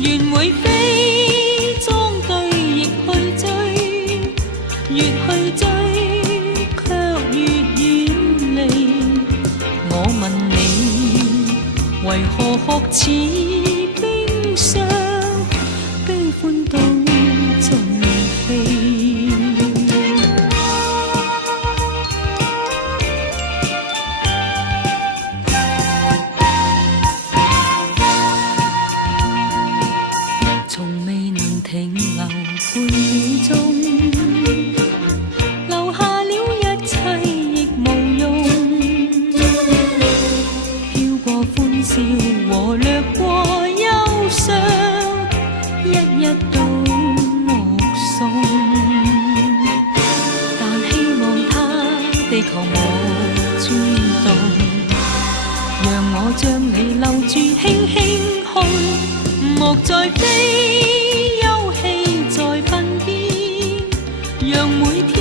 願會飛，裝對亦去追，越去追卻越遠離。我問你，為何學似冰霜，悲歡都盡飛？停留半秒鐘，留下了一切亦無用，飄過歡笑和掠過憂傷，一一都目送。但希望他地球我轉動，讓我將你留住輕輕控，莫再飛。讓每天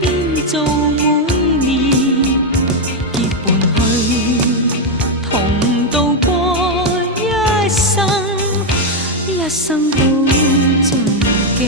變做每年，結伴去同渡過一生，一生都盡記。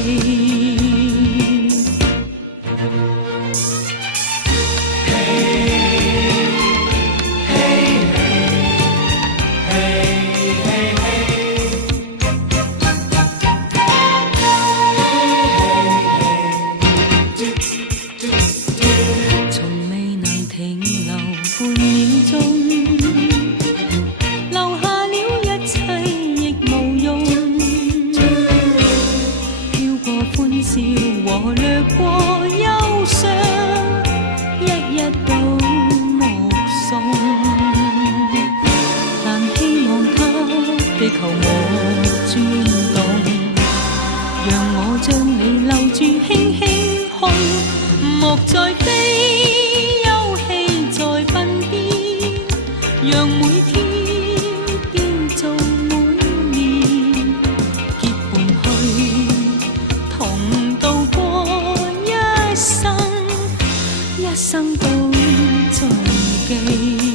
笑和掠過憂傷，一一都目送。但希望他地球我轉動，讓我將你留住輕輕控，莫再飛，休憩在鬢邊，讓每天變做每年，結伴去同渡過一生，一生都盡記。